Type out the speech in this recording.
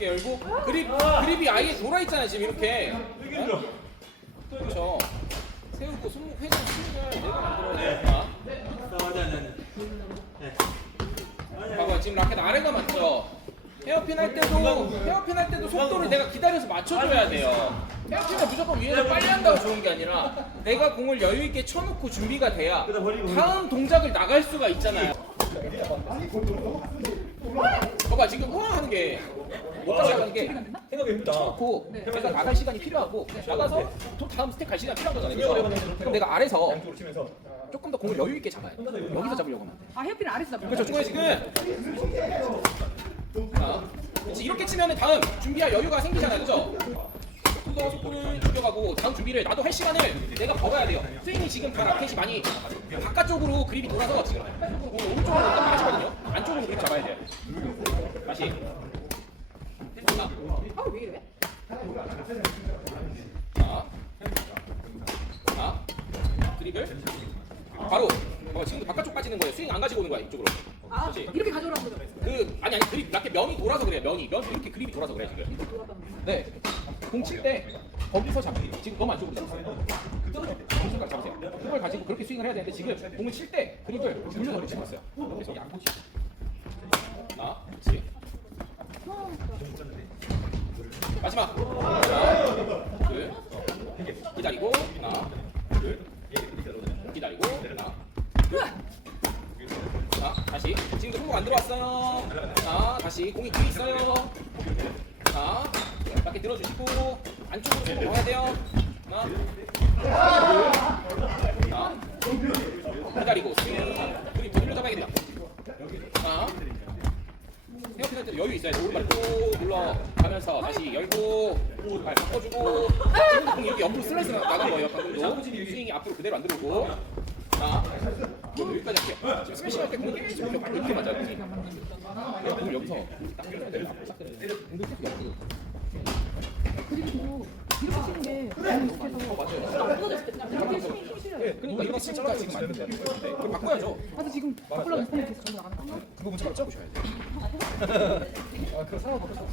이렇게 열고 그립 그립이 아예 돌아 있잖아요 지금 이렇게. 그렇죠. 세우고 손목 회전 스윙을 내가 만들어야 되니까. 봐봐 지금 라켓 아래가 맞죠? 헤어핀 할 때도 헤어핀 할 때도 속도를 내가 기다려서 맞춰줘야 돼요. 헤어핀은 무조건 위에서 빨리 한다고 좋은 게 아니라 내가 공을 여유 있게 쳐놓고 준비가 돼야 다음 동작을 나갈 수가 있잖아요. 봐봐 지금 우와 하는 게 못 따라가는 게 생각이 힘들다. 쳐놓고 내가 나갈 시간이 필요하고 나가서 또 다음 스텝 갈 시간이 필요한 거잖아요. 그죠? 그럼 내가 아래서 양쪽으로 치면서. 조금 더 공을 여유 있게 잡아야 돼. 여기서 잡으려고 하면 안 돼. 아 헤어핀 아래서 잡는 그렇죠. 중간에 지금 자, 그렇지. 이렇게 치면은 다음 준비할 여유가 생기잖아요. 그죠? 좀더 속도를 죽여가고 다음 준비를 나도 할 시간을 내가 벌어야 돼요. 스윙이 지금 다 라켓이 많이 바깥쪽으로 그립이 돌아서 지금 오른쪽으로 일단 빠지거든요. 안쪽으로 그립 잡아야 돼요. 다시. 자, 아왜 이래? 자, 자, 드립을 바로 어, 지금 바깥쪽 빠지는 거예요. 스윙 안 가지고 오는 거야 이쪽으로. 아 그렇지. 이렇게 가져오라는 거죠? 그 아니 아니 그립 라켓 면이 돌아서 그래요. 면이 면 이렇게 그립이 돌아서 그래 지금. 네. 공 칠 때 거기서 잡 지금 너무 안쪽으로 잡으세요. 공중각 잡으세요. 그걸 가지고 그렇게 스윙을 해야 되는데 지금 공을 칠 때 그립을 돌려서 치고 있어요. 그래서 양보치 하나, 그렇지. 마지막. 기다리고 하나, 둘. 기다리고 하나, 둘. 자, 다시. 지금도 손목 안 들어왔어요. 자, 다시. 공이 뒤에 있어요. 자, 밖에 들어주시고, 안쪽으로 손목 넣어야 돼요. 하나, 둘. 자, 기다리고, 스윙. 그립 돌려 잡아야겠다. 자, 헤어핀 할때 여유 있어야 돼. 오른발 꾹 눌러 가면서 다시 열고, 발 바꿔주고, 지금도 공 이렇게 옆으로 슬라이스 나간 거예요. 방금도. 스윙이 앞으로 그대로 안 들어오고. 자, 뭐 여기까지 할게요. 지금 스매싱 할때 공을 계속 이렇게. 그치? 그냥 공을 여기서 딱싹 때려요. 공을 계속 옆으로. 그리고 이렇게 치는 게 너무 익숙해서 맞아요. 부러졌을 때 이렇게 힘이 힘이 실려요. 치니까 지금 안 된대요. 네, 그럼 바꿔야죠. 나도 지금 바꾸려고 했는데 계속 전혀 나가는 거. 그거 바로 짜보셔야 돼요. 아, 그거 사람 바꿔서